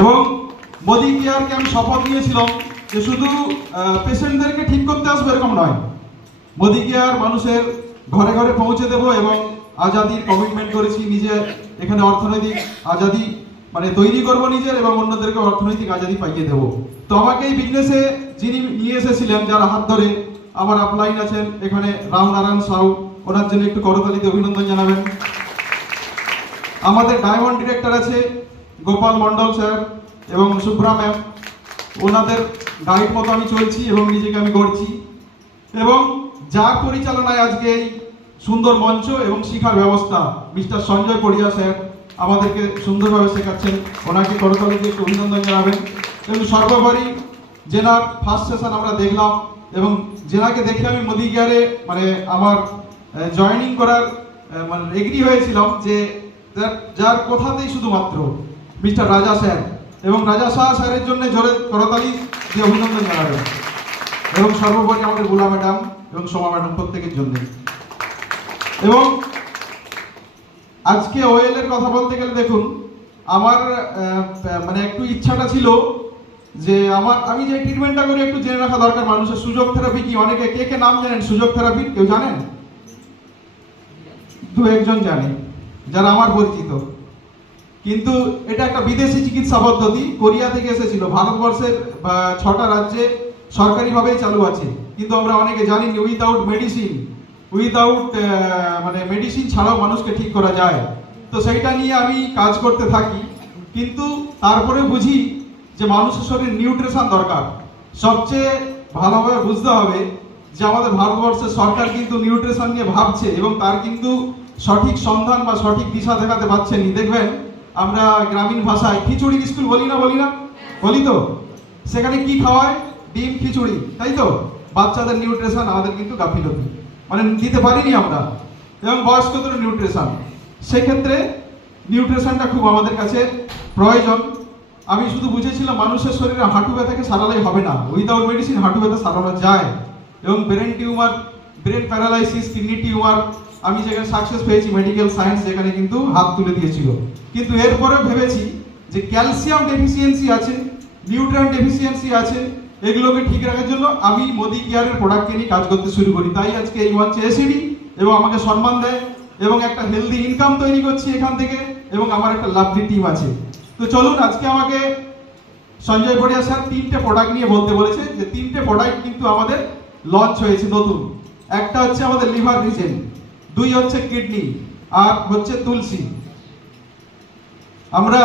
এবং মোদি কেয়ারকে আমি শপথ নিয়েছিলাম যে শুধু পেশেন্টদেরকে ঠিক করতে আসবে এরকম নয়, মোদি কেয়ার মানুষের ঘরে ঘরে পৌঁছে দেব এবং আজাদির কমিটমেন্ট করেছি, নিজে এখানে অর্থনৈতিক আজাদি মানে তৈরি করব নিজের এবং অন্যদেরকে অর্থনৈতিক আজাদি পাইয়ে দেব। তো আমাকে এই বিজনেসে যিনি নিয়ে এসেছিলেন, যার হাত ধরে আমার আপলাইন আছেন এখানে রামনারায়ণ সাউ, ওনার জন্য একটু করতালিতে অভিনন্দন জানাবেন। আমাদের ডায়মন্ড ডিরেক্টর আছে গোপাল মন্ডল স্যার এবং শুভ্রা ম্যাম, ওনাদের গাইড মতো আমি চলছি এবং নিজেকে আমি গড়ছি। এবং যার পরিচালনায় আজকে এই সুন্দর মঞ্চ এবং শিক্ষার ব্যবস্থা, মিস্টার সঞ্জয় পড়িয়া স্যার আমাদেরকে সুন্দরভাবে শেখাচ্ছেন, ওনাকে করতালিতে একটু অভিনন্দন জানাবেন। এবং সর্বোপরি জেনার ফার্স্ট সেশন আমরা দেখলাম এবং জেনাকে দেখে আমি মোদি কেয়ারে মানে আমার জয়েনিং করার মানে এগ্রি হয়েছিলাম, যে যার কথাতেই শুধুমাত্র মিস্টার রাজা স্যার এবং রাজা শাহ স্যারের জন্য জোরে করতালি দিয়ে অভিনন্দন জানাবেন। এবং সর্বোপরি আমাদের বুলা ম্যাডাম এবং সোমা ম্যাডাম প্রত্যেকের জন্য। এবং আজকে ওয়েল এর কথা বলতে গেলে দেখুন, আমার মানে একটু ইচ্ছাটা ছিল যে আমি যে ট্রিটমেন্টটা করি একটু জেনে রাখা দরকার মানুষের। সুযোগ থেরাপি কি, অনেকে কে নাম জানেন সুযোগ থেরাপি? কেউ জানেন? দু একজন জানে যারা আমার পরিচিত। কিন্তু এটা একটা বিদেশি চিকিৎসা পদ্ধতি, কোরিয়া থেকে এসেছিল, ভারতবর্ষের 6টা রাজ্যে সরকারিভাবেই চালু আছে, কিন্তু আমরা অনেকে জানি উইদাউট মেডিসিন, মানে মেডিসিন ছাড়াও মানুষকে ঠিক করা যায়। তো সেইটা নিয়ে আমি কাজ করতে থাকি, কিন্তু তারপরে বুঝি যে মানুষের শরীরে নিউট্রিশন দরকার। সবচেয়ে ভালোভাবে বুঝতে হবে যে আমাদের ভারতবর্ষের সরকার কিন্তু নিউট্রিশন নিয়ে ভাবছে এবং তার কিন্তু সঠিক সন্ধান বা সঠিক দিশা দেখাতে পারছেনি। দেখবেন আমরা গ্রামীণ ভাষায় খিচুড়ি স্কুল বলি না বলি তো, সেখানে কি খাওয়ায়? ডিম খিচুড়ি, তাই তো? বাচ্চাদের নিউট্রিশন আমাদের কিন্তু গাফিলতি, মানে দিতে পারিনি আমরা। এবং বয়স্কদের নিউট্রিশন, সেক্ষেত্রে নিউট্রিশনটা খুব আমাদের কাছে প্রয়োজন। আমি শুধু বুঝেছিলাম মানুষের শরীরে হাঁটু ব্যথাকে সারালেই হবে না, উইদাউট মেডিসিন হাঁটু ব্যথা সারানো যায়। এবং brain tumour, brain paralysis, kidney tumour, আমি যেখানে সাকসেস পেয়েছি মেডিকেল সায়েন্স যেখানে কিন্তু হাত তুলে দিয়েছিল। কিন্তু এরপরেও ভেবেছি যে ক্যালসিয়াম ডেফিসিয়েন্সি আছে, নিউট্রিয়েন্ট ডেফিসিয়েন্সি আছে, এগুলোকে ঠিক রাখার জন্য আমি মোদি কেয়ারের প্রোডাক্টকে নিয়ে কাজ করতে শুরু করি। তাই আজকে এই মঞ্চে এসেছি এবং আমাকে সম্মান দেয় এবং একটা হেলদি ইনকাম তৈরি করছি এখান থেকে, এবং আমার একটা লাভলি টিম আছে। তো চলুন, আজকে আমাকে সঞ্জয় পড়িয়া স্যার 3টে প্রোডাক্ট নিয়ে বলতে বলেছে, যে 3টে প্রোডাক্ট কিন্তু আমাদের লঞ্চ হয়েছে নতুন। একটা হচ্ছে আমাদের লিভার রিজেন, 2 হচ্ছে কিডনি, আর হচ্ছে তুলসী। আমরা